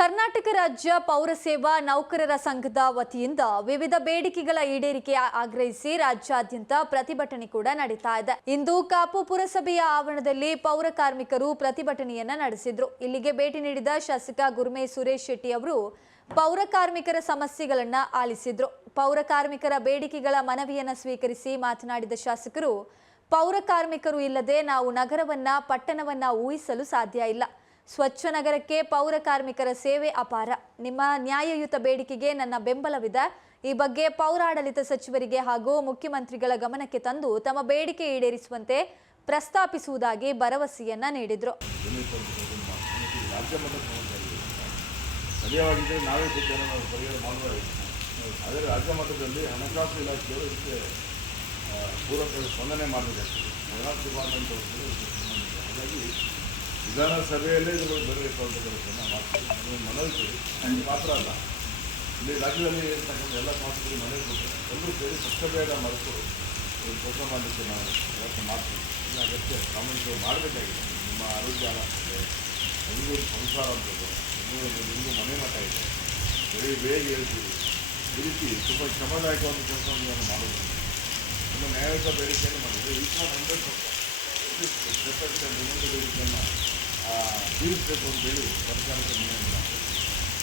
ಕರ್ನಾಟಕ ರಾಜ್ಯ ಪೌರ ಸೇವಾ ನೌಕರರ ಸಂಘದ ವತಿಯಿಂದ ವಿವಿಧ ಬೇಡಿಕೆಗಳ ಈಡೇರಿಕೆ ಆಗ್ರಹಿಸಿ ರಾಜ್ಯಾದ್ಯಂತ ಪ್ರತಿಭಟನೆ ಕೂಡ ನಡೀತಾ ಇದೆ. ಇಂದು ಕಾಪು ಪುರಸಭೆಯ ಆವರಣದಲ್ಲಿ ಪೌರ ಕಾರ್ಮಿಕರು ಪ್ರತಿಭಟನೆಯನ್ನ ನಡೆಸಿದ್ರು. ಇಲ್ಲಿಗೆ ಭೇಟಿ ನೀಡಿದ ಶಾಸಕ ಗುರುಮೇ ಸುರೇಶ್ ಶೆಟ್ಟಿ ಅವರು ಪೌರ ಕಾರ್ಮಿಕರ ಸಮಸ್ಯೆಗಳನ್ನ ಆಲಿಸಿದ್ರು. ಪೌರ ಕಾರ್ಮಿಕರ ಬೇಡಿಕೆಗಳ ಮನವಿಯನ್ನ ಸ್ವೀಕರಿಸಿ ಮಾತನಾಡಿದ ಶಾಸಕರು, ಪೌರ ಕಾರ್ಮಿಕರು ಇಲ್ಲದೆ ನಾವು ನಗರವನ್ನ, ಪಟ್ಟಣವನ್ನ ಊಹಿಸಲು ಸಾಧ್ಯ ಇಲ್ಲ. ಸ್ವಚ್ಛ ನಗರಕ್ಕೆ ಪೌರ ಕಾರ್ಮಿಕರ ಸೇವೆ ಅಪಾರ. ನಿಮ್ಮ ನ್ಯಾಯಯುತ ಬೇಡಿಕೆಗೆ ನನ್ನ ಬೆಂಬಲವಿದೆ. ಈ ಬಗ್ಗೆ ಪೌರಾಡಳಿತ ಸಚಿವರಿಗೆ ಹಾಗೂ ಮುಖ್ಯಮಂತ್ರಿಗಳ ಗಮನಕ್ಕೆ ತಂದು ತಮ್ಮ ಬೇಡಿಕೆ ಈಡೇರಿಸುವಂತೆ ಪ್ರಸ್ತಾಪಿಸುವುದಾಗಿ ಭರವಸೆಯನ್ನ ನೀಡಿದರು. ಆದರೆ ಸ್ಪಂದನೆ ಮಾಡಬೇಕಾಗ್ತದೆ ಹಣಕಾಸು ಹಾಗಾಗಿ ವಿಧಾನಸಭೆಯಲ್ಲೇ ಇವುಗಳು ಬರಬೇಕು ಅಂತ ಕೆಲಸವನ್ನು ಮನವಿ ಕೊಡಿ. ಅಲ್ಲಿ ಮಾತ್ರ ಅಲ್ಲ. ಇಲ್ಲಿ ರಾಜ್ಯದಲ್ಲಿ ಇರ್ತಕ್ಕಂಥ ಎಲ್ಲ ಶಾಸಕರು ಮನವಿ ಕೊಡ್ತಾರೆ ಎಲ್ಲರೂ ಸೇರಿ ಪಕ್ಷಭೇದ ಮರೆತು ಕೆಲಸ ಮಾಡಲಿಕ್ಕೆ ನಾವು ಪ್ರಯತ್ನ ಮಾಡ್ತೀವಿ. ಇನ್ನು ಅಗತ್ಯ ಸಾಮಾನ್ಯವಾಗಿ ಮಾಡಬೇಕಾಗಿದೆ. ನಿಮ್ಮ ಆರೋಗ್ಯ ಹಾಳಾಗ್ತದೆ ನಿಮಗೂ ಸಂಸಾರ ಅಂತದೆ ನೀವು ನಿಮಗೂ ಮನೆ ಮಠ ಇದೆ. ಬೆಳಿ ಬೇಗ ಹೇಳ್ತೀವಿ. ಈ ರೀತಿ ತುಂಬ ಶ್ರಮದಾಯಕವಾದ ಕೆಲಸವನ್ನು ನಾನು ಮಾಡೋದು ನಮ್ಮ ನ್ಯಾಯಯುತ ಬೇಡಿಕೆಯನ್ನು ಮಾಡಿದೆ ಈ ಥರ ಹಂಡ್ರೆಡ್ ಪರ್ಸೆಂಟ್ ಮುಂದೊಂದು ಬೇಡಿಕೆಯನ್ನು ತೀರಿಸಬೇಕು ಅಂತೇಳಿ ಸರ್ಕಾರಕ್ಕೆ ಮನವಿ ಮಾಡ್ತೀವಿ